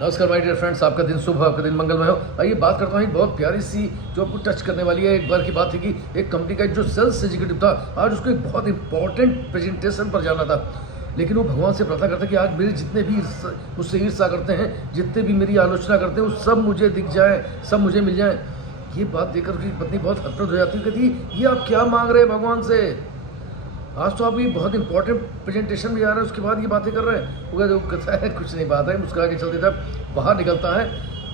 नमस्कार my dear friends, आपका दिन शुभ हो, आपका दिन मंगलमय हो। आइए बात करता हूँ एक बहुत प्यारी सी जो आपको टच करने वाली है। एक बार की बात थी कि एक कंपनी का जो सेल्स एग्जीक्यूटिव था, आज उसको एक बहुत इंपॉर्टेंट प्रेजेंटेशन पर जाना था। लेकिन वो भगवान से प्रार्थना करता कि आज मेरे जितने भी मुझसे ईर्ष्या करते हैं, जितने भी मेरी आलोचना करते हैं, वो सब मुझे दिख जाए, सब मुझे मिल जाए। ये बात देखकर उसकी पत्नी बहुत हतप्रभ हो जाती है, कहती ये आप क्या मांग रहे हैं भगवान से? आज तो आप ये बहुत इंपॉर्टेंट प्रेजेंटेशन में जा रहे हैं, उसके बाद ये बातें कर रहे हैं। वो कहता है कुछ नहीं बात है, मुस्कुरा के चल देता। बाहर निकलता है,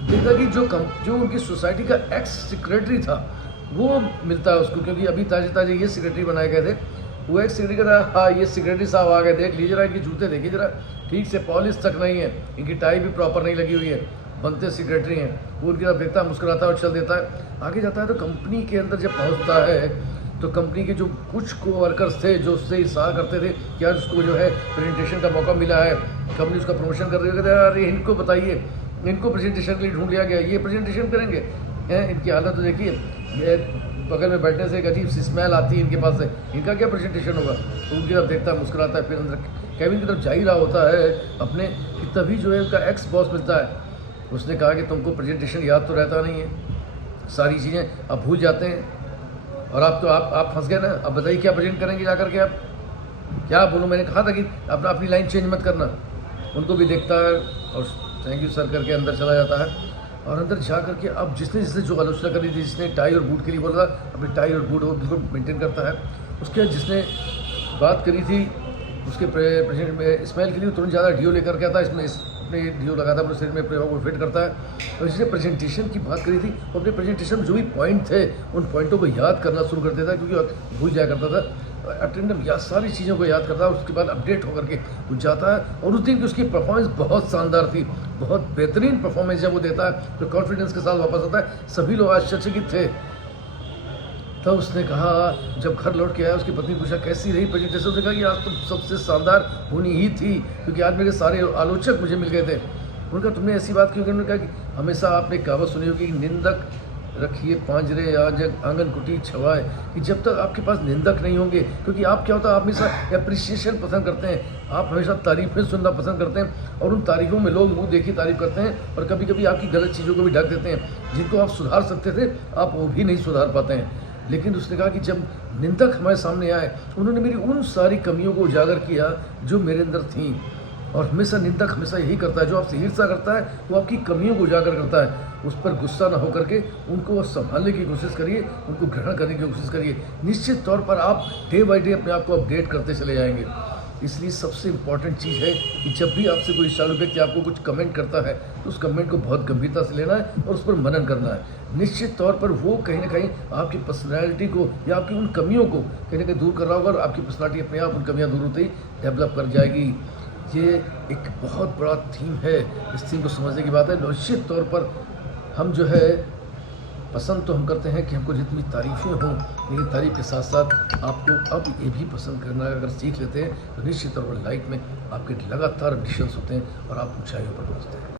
देखता कि जो उनकी सोसाइटी का एक्स सेक्रेटरी था वो मिलता है उसको, क्योंकि अभी ताजे ताजे ये सेक्रेटरी बनाए गए थे। वो एक्स सेक्रेटरी कहता हाँ ये सेक्रेटरी साहब आ गए, देख लीजिए जरा, इनके जूते देखिए जरा, ठीक से पॉलिश तक नहीं है, इनकी टाई भी प्रॉपर नहीं लगी हुई है, बनते सेक्रेटरी हैं। वो उनकी तरफ देखता है, मुस्कुराता है और चल देता है। आगे जाता है तो कंपनी के अंदर जब पहुँचता है तो कंपनी के जो कुछ को वर्कर्स थे जो उससे ईर्ष्या करते थे कि आज उसको जो है प्रेजेंटेशन का मौका मिला है, कंपनी उसका प्रमोशन कर रही है, कहते हैं अरे इनको बताइए, इनको प्रेजेंटेशन के लिए ढूंढ लिया गया, ये प्रेजेंटेशन करेंगे हैं। इनकी हालत तो देखिए, ये बगल में बैठने से एक अजीब सी स्मेल आती है इनके पास से, इनका क्या प्रेजेंटेशन होगा? तो उनकी तरफ देखता है, मुस्कुराता है, फिर अंदर केविन की तरफ जा ही रहा होता है अपने कि तभी जो है उनका एक्स बॉस मिलता है। उसने कहा कि तुमको प्रेजेंटेशन याद तो रहता नहीं है, सारी चीज़ें अब भूल जाते हैं, और आप फंस गए ना। अब बताइए क्या प्रेजेंट करेंगे जाकर के? आप क्या बोलूँ, मैंने कहा था कि अपनी लाइन चेंज मत करना। उनको भी देखता है और थैंक यू सर करके अंदर चला जाता है। और अंदर जा करके अब जिसने जो आलोचना करी थी, जिसने टाई और बूट के लिए बोला था, अपनी टाई और बूट वो बिल्कुल मेंटेन करता है। उसके बाद जिसने बात करी थी उसके प्रेजेंट में स्मेल के लिए तुरंत ज़्यादा डिओ लेकर के आता है, इसमें अपने डिओ लगाता है, अपने शरीर में प्रयोग को फिट करता है। और जिसने प्रेजेंटेशन की बात करी थी वो अपने प्रेजेंटेशन में जो भी पॉइंट थे उन पॉइंटों को याद करना शुरू कर देता है, क्योंकि भूल जाया करता था। अटेंडम याद सारी चीज़ों को याद करता है, उसके बाद अपडेट होकर के कुछ जाता है। और उस दिन की उसकी परफॉर्मेंस बहुत शानदार थी, बहुत बेहतरीन परफॉर्मेंस जब वो देता है तो कॉन्फिडेंस के साथ वापस आता है। सभी लोग आश्चर्यचकित थे। तब उसने कहा, जब घर लौट के आया, उसकी पत्नी पूछा कैसी रही प्रेजेंटेशन? उसने कहा कि आज तो सबसे शानदार होनी ही थी, क्योंकि आज मेरे सारे आलोचक मुझे मिल गए थे। उनका तुमने ऐसी बात क्यों? उन्होंने कहा कि हमेशा आपने कहावत सुनी होगी, निंदक रखिए पांजरे या आंगन कुटी छवाए, कि जब तक आपके पास निंदक नहीं होंगे, क्योंकि आप क्या होता है, आप हमेशा अप्रिसिएशन पसंद करते हैं, आप हमेशा तारीफें सुनना पसंद करते हैं, और उन तारीफों में लोग मुंह देखी तारीफ करते हैं, और कभी कभी आपकी गलत चीज़ों को भी ढक देते हैं। जिनको आप सुधार सकते थे आप वो भी नहीं सुधार पाते हैं। लेकिन उसने कहा कि जब निंदक हमारे सामने आए, उन्होंने मेरी उन सारी कमियों को उजागर किया जो मेरे अंदर थीं। और हमेशा निंदक हमेशा यही करता है, जो आपसे ईर्ष्या करता है वो आपकी कमियों को उजागर करता है। उस पर गुस्सा ना होकर के उनको संभालने की कोशिश करिए, उनको ग्रहण करने की कोशिश करिए। निश्चित तौर पर आप डे बाई डे अपने आप को अपडेट करते चले जाएंगे। इसलिए सबसे इम्पॉर्टेंट चीज़ है कि जब भी आपसे कोई ईर्ष्यालु व्यक्ति आपको कुछ कमेंट करता है तो उस कमेंट को बहुत गंभीरता से लेना है और उस पर मनन करना है। निश्चित तौर पर वो कहीं ना कहीं आपकी पर्सनैलिटी को या आपकी उन कमियों को कहीं ना कहीं दूर कर रहा होगा, और आपकी पर्सनैलिटी अपने आप उन कमियाँ दूर होते ही डेवलप कर जाएगी। ये एक बहुत बड़ा थीम है, इस थीम को समझने की बात है। निश्चित तौर पर हम जो है पसंद तो हम करते हैं कि हमको जितनी तारीफ़ें हों, लेकिन तारीफ़ के साथ साथ आपको अब ये भी पसंद करना अगर सीख लेते हैं तो निश्चित तौर पर लाइफ में आपके लगातार मिशंस होते हैं और आप ऊंचाइयों पर पहुंचते हैं।